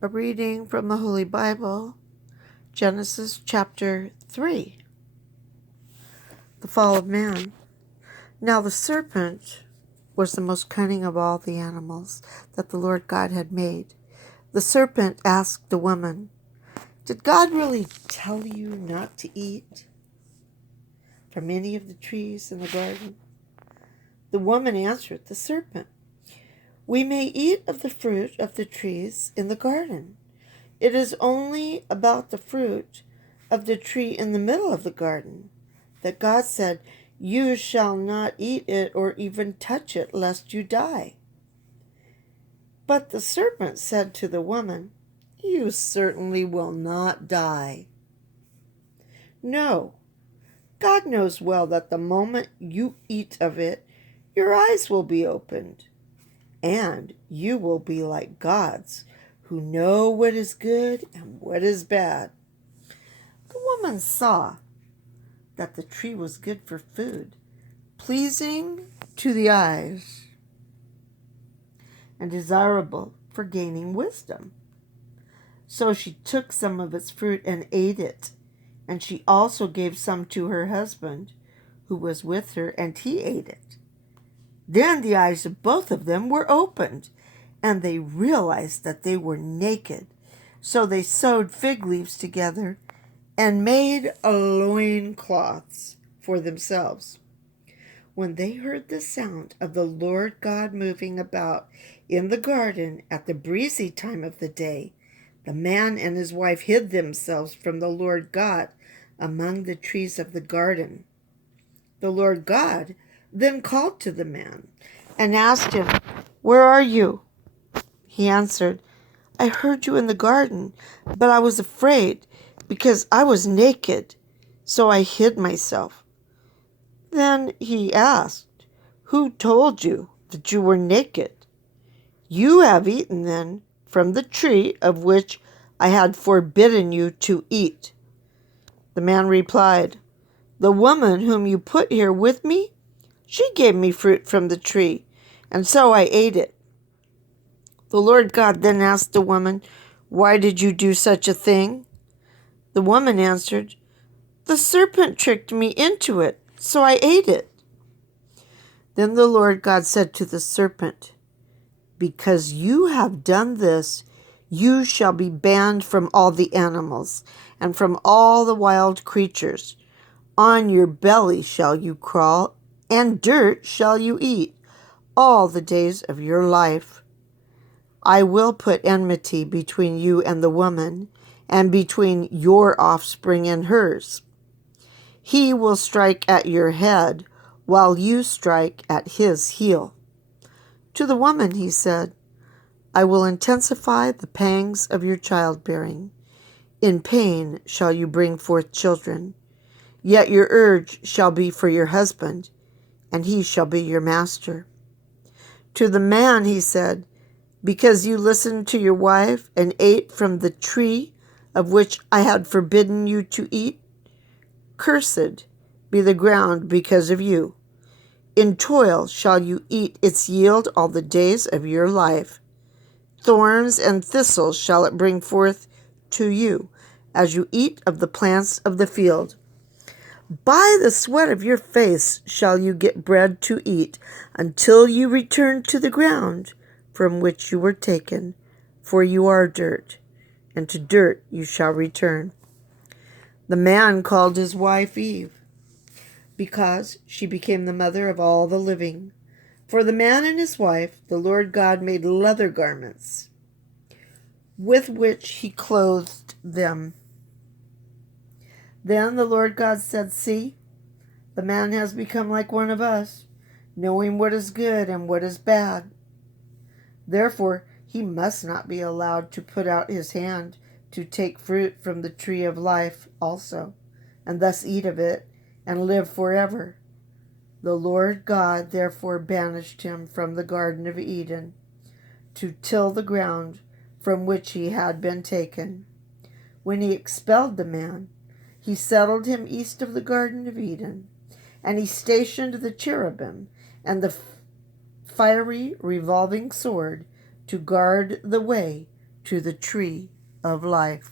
A reading from the Holy Bible, Genesis chapter 3. The fall of man. Now the serpent was the most cunning of all the animals that the Lord God had made. The serpent asked the woman, "Did God really tell you not to eat from any of the trees in the garden?" The woman answered the serpent, "We may eat of the fruit of the trees in the garden. It is only about the fruit of the tree in the middle of the garden that God said, 'You shall not eat it or even touch it, lest you die.'" But the serpent said to the woman, "You certainly will not die. No, God knows well that the moment you eat of it, your eyes will be opened, and you will be like gods, who know what is good and what is bad." The woman saw that the tree was good for food, pleasing to the eyes, and desirable for gaining wisdom. So she took some of its fruit and ate it, and she also gave some to her husband, who was with her, and he ate it. Then the eyes of both of them were opened, and they realized that they were naked. So they sewed fig leaves together and made loincloths for themselves. When they heard the sound of the Lord God moving about in the garden at the breezy time of the day, the man and his wife hid themselves from the Lord God among the trees of the garden. The Lord God then called to the man and asked him, "Where are you?" He answered, "I heard you in the garden, but I was afraid because I was naked, so I hid myself." Then he asked, "Who told you that you were naked? You have eaten then from the tree of which I had forbidden you to eat." The man replied, "The woman whom you put here with me, she gave me fruit from the tree, and so I ate it." The Lord God then asked the woman, "Why did you do such a thing?" The woman answered, "The serpent tricked me into it, so I ate it." Then the Lord God said to the serpent, "Because you have done this, you shall be banned from all the animals and from all the wild creatures. On your belly shall you crawl, and dirt shall you eat all the days of your life. I will put enmity between you and the woman, and between your offspring and hers. He will strike at your head, while you strike at his heel." To the woman he said, "I will intensify the pangs of your childbearing. In pain shall you bring forth children. Yet your urge shall be for your husband, and he shall be your master." To the man he said, "Because you listened to your wife and ate from the tree of which I had forbidden you to eat, cursed be the ground because of you. In toil shall you eat its yield all the days of your life. Thorns and thistles shall it bring forth to you, as you eat of the plants of the field. By the sweat of your face shall you get bread to eat, until you return to the ground from which you were taken, for you are dirt, and to dirt you shall return." The man called his wife Eve, because she became the mother of all the living. For the man and his wife, the Lord God made leather garments, with which he clothed them. Then the Lord God said, "See, the man has become like one of us, knowing what is good and what is bad. Therefore he must not be allowed to put out his hand to take fruit from the tree of life also, and thus eat of it, and live forever." The Lord God therefore banished him from the Garden of Eden to till the ground from which he had been taken. When he expelled the man, he settled him east of the Garden of Eden, and he stationed the cherubim and the fiery revolving sword to guard the way to the tree of life.